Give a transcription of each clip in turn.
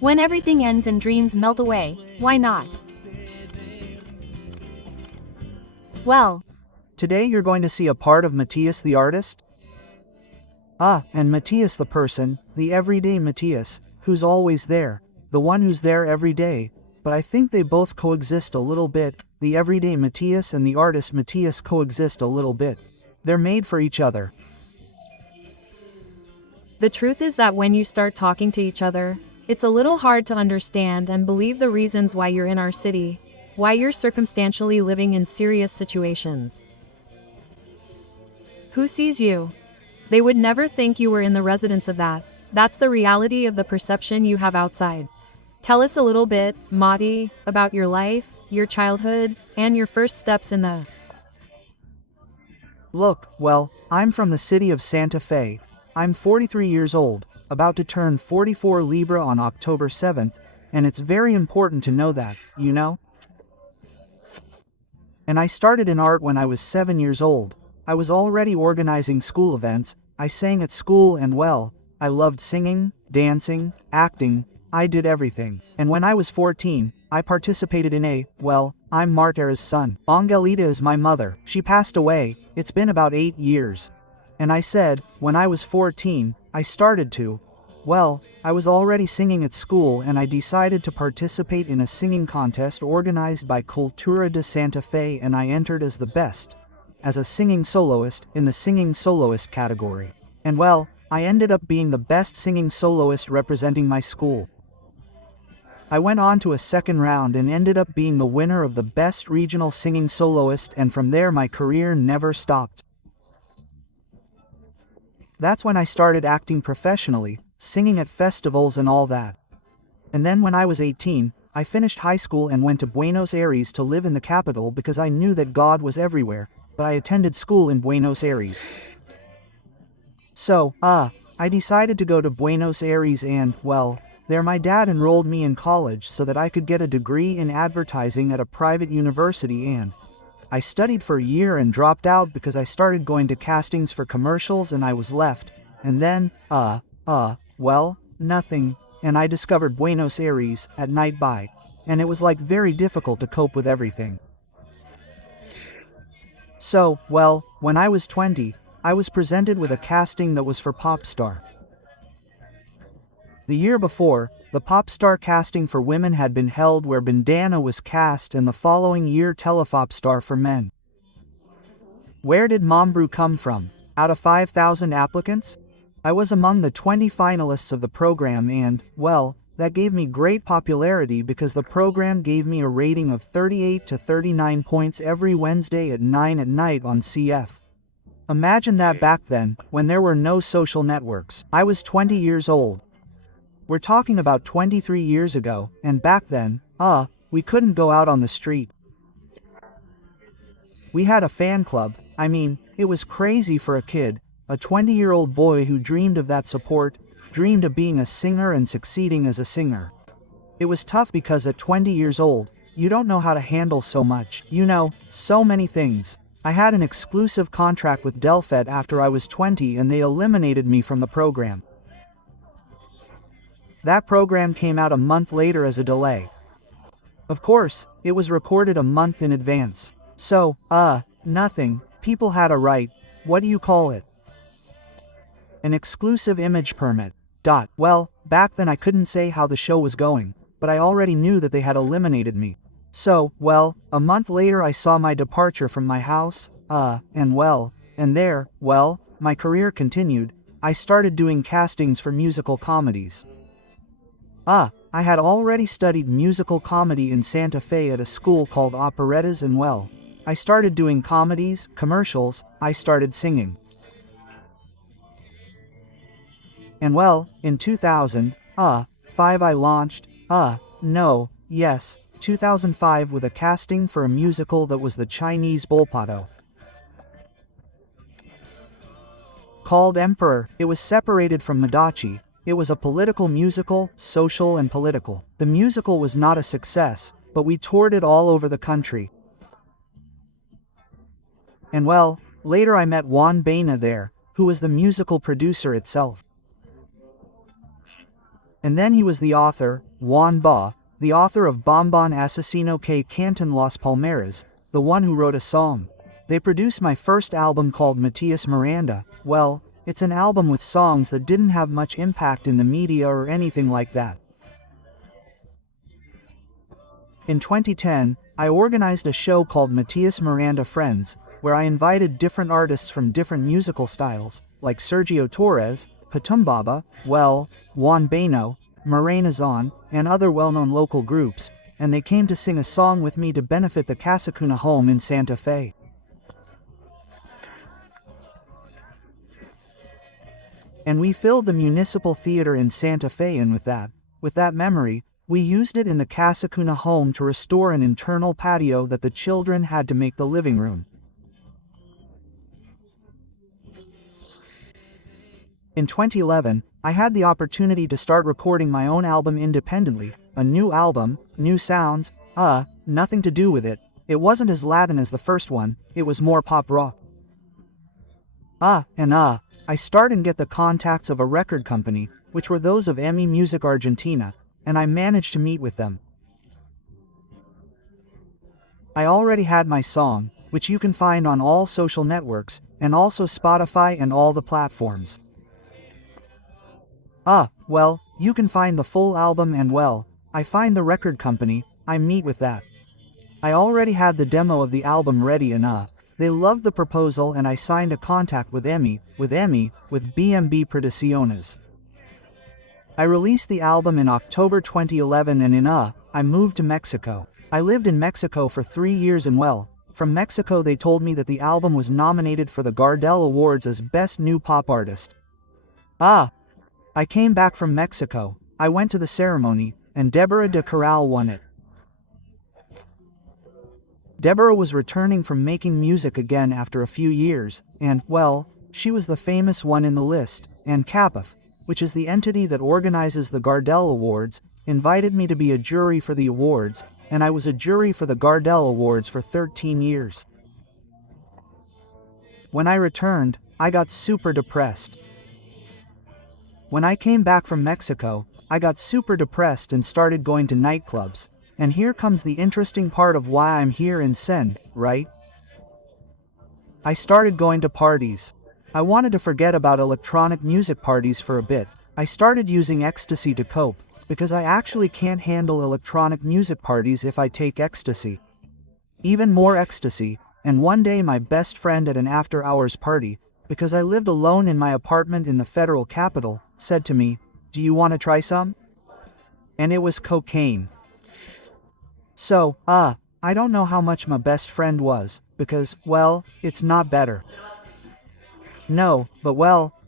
When everything ends and dreams melt away, why not? Well, Today you're going to see a part of Matthias the artist. And Matthias the person, the everyday Matthias, who's always there, the one who's there every day, but I think they both coexist a little bit, the everyday Matthias and the artist Matthias coexist a little bit. They're made for each other. The truth is that when you start talking to each other, it's a little hard to understand and believe the reasons why you're in our city, why you're circumstantially living in serious situations. Who sees you? They would never think you were in the residence of that. That's the reality of the perception you have outside. Tell us a little bit, Mati, about your life, your childhood, and your first steps in the... Look, well, I'm from the city of Santa Fe. I'm 43 years old, about to turn 44 Libra on October 7th, and it's very important to know that, you know? And I started in art when I was 7 years old. I was already organizing school events, I sang at school and well, I loved singing, dancing, acting, I did everything. And when I was 14, I participated in I'm Martera's son. Angelita is my mother. She passed away, it's been about 8 years. And I said, when I was 14, I started to. I was already singing at school and I decided to participate in a singing contest organized by Cultura de Santa Fe and I entered as the best, as a singing soloist, in the singing soloist category. And I ended up being the best singing soloist representing my school. I went on to a second round and ended up being the winner of the best regional singing soloist and from there my career never stopped. That's when I started acting professionally, singing at festivals and all that. And then when I was 18, I finished high school and went to Buenos Aires to live in the capital because I knew that God was everywhere, but I attended school in Buenos Aires. So, I decided to go to Buenos Aires and, there my dad enrolled me in college so that I could get a degree in advertising at a private university and I studied for a year and dropped out because I started going to castings for commercials and I was left, and then, nothing, and I discovered Buenos Aires at night by, and it was like very difficult to cope with everything. So, when I was 20, I was presented with a casting that was for pop star. The year before, the pop star casting for women had been held where Bandana was cast and the following year Telefop star for men. Where did Mombrew come from? Out of 5,000 applicants? I was among the 20 finalists of the program and, that gave me great popularity because the program gave me a rating of 38 to 39 points every Wednesday at 9 at night on CF. Imagine that back then, when there were no social networks. I was 20 years old. We're talking about 23 years ago, and back then, we couldn't go out on the street. We had a fan club, I mean, it was crazy for a kid, a 20-year-old boy who dreamed of that support, dreamed of being a singer and succeeding as a singer. It was tough because at 20 years old, you don't know how to handle so much, so many things. I had an exclusive contract with Delphet after I was 20 and they eliminated me from the program. That program came out a month later as a delay. Of course, it was recorded a month in advance. So, nothing, people had a right, what do you call it? An exclusive image permit. Back then I couldn't say how the show was going, but I already knew that they had eliminated me. So, a month later I saw my departure from my house, and there, my career continued. I started doing castings for musical comedies. I had already studied musical comedy in Santa Fe at a school called Operettas and I started doing comedies, commercials, I started singing. And in 2005 I launched, 2005 with a casting for a musical that was the Chinese Bolpato. Called Emperor, it was separated from Madachi. It was a political musical, social and political. The musical was not a success, but we toured it all over the country. And later I met Juan Baena there, who was the musical producer itself. And then he was the author, Juan Ba, the author of Bombon Asesino que Cantan Las Palmeras, the one who wrote a song. They produced my first album called MATÍAS MIRANDA. Well, it's an album with songs that didn't have much impact in the media or anything like that. In 2010, I organized a show called MATÍAS MIRANDA Friends, where I invited different artists from different musical styles, like Sergio Torres, Patumbaba, Juan Beno, Morena Zon, and other well-known local groups, and they came to sing a song with me to benefit the Casa Cuna home in Santa Fe. And we filled the municipal theater in Santa Fe, and with that memory, we used it in the Casa Cuna home to restore an internal patio that the children had to make the living room. In 2011, I had the opportunity to start recording my own album independently, a new album, new sounds, nothing to do with it. It wasn't as Latin as the first one, it was more pop rock. I start and get the contacts of a record company, which were those of EMI Music Argentina, and I managed to meet with them. I already had my song, which you can find on all social networks, and also Spotify and all the platforms. You can find the full album and I find the record company, I meet with that. I already had the demo of the album ready and they loved the proposal and I signed a contract with EMI, with BMB Producciones. I released the album in October 2011 and I moved to Mexico. I lived in Mexico for 3 years and from Mexico they told me that the album was nominated for the Gardel Awards as Best New Pop Artist. I came back from Mexico, I went to the ceremony, and Deborah de Corral won it. Deborah was returning from making music again after a few years, and, she was the famous one in the list, and CAPIF, which is the entity that organizes the Gardel Awards, invited me to be a jury for the awards, and I was a jury for the Gardel Awards for 13 years. When I returned, I got super depressed. When I came back from Mexico, I got super depressed and started going to nightclubs. And here comes the interesting part of why I'm here in Sen, right? I started going to parties. I wanted to forget about electronic music parties for a bit. I started using ecstasy to cope, because I actually can't handle electronic music parties if I take ecstasy. Even more ecstasy, and one day my best friend at an after-hours party, because I lived alone in my apartment in the federal capital, said to me, "Do you want to try some?" And it was cocaine. So, I don't know how much my best friend was, because, it's not better. No, but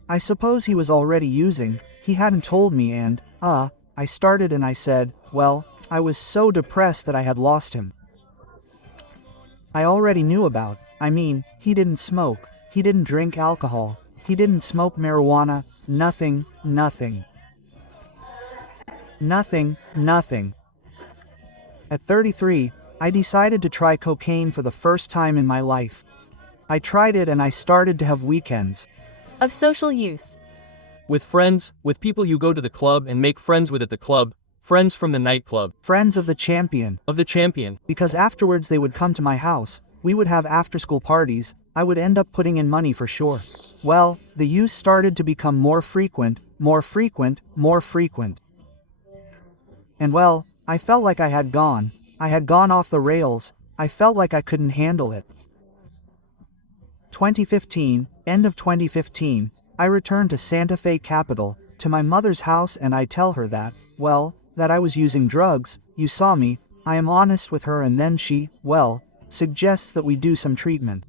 I suppose he was already using, he hadn't told me and, I started and I said, I was so depressed that I had lost him. I already knew about, he didn't smoke, he didn't drink alcohol, he didn't smoke marijuana, nothing. At 33, I decided to try cocaine for the first time in my life. I tried it and I started to have weekends of social use. With friends, with people you go to the club and make friends with at the club, friends from the nightclub. Friends of the champion. Because afterwards they would come to my house, we would have after-school parties, I would end up putting in money for sure. The use started to become more frequent. And I felt like I had gone off the rails, I felt like I couldn't handle it. 2015, end of 2015, I returned to Santa Fe capital, to my mother's house and I tell her that, that I was using drugs, you saw me, I am honest with her and then she, suggests that we do some treatment.